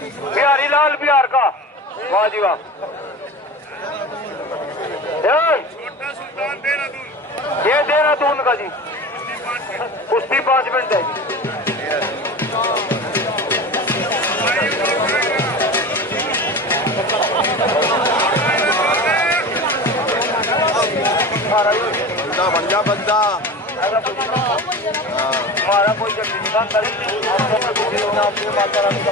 बिहारी लाल बिहार का, वाह जी वाह। ये देहरादून का जी, कुश्ती 5 मिनट है जी। बंदा बंदा हमारा कोई जल्दी निकाल कर आपके माता रानी का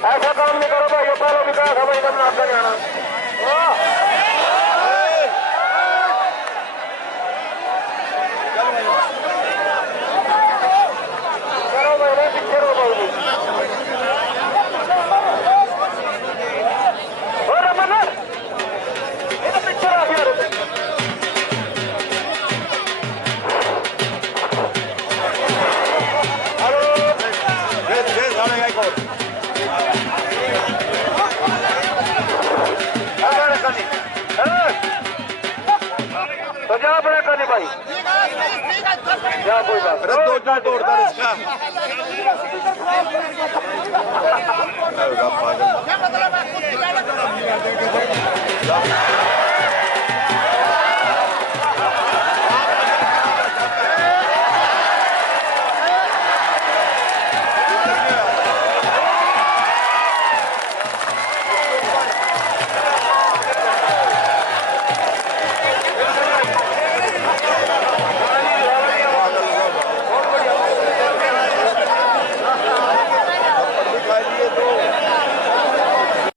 ऐसा काम नहीं करो भाई, पहले भी कहा था भाई तब नाप कर जाना। करो भाई, नहीं पीछे रो भाई। और अमन ये तो पीछे आ गया। हेलो तो जा अपने करनी भाई, जा कोई बात नहीं, तोड़ता इसका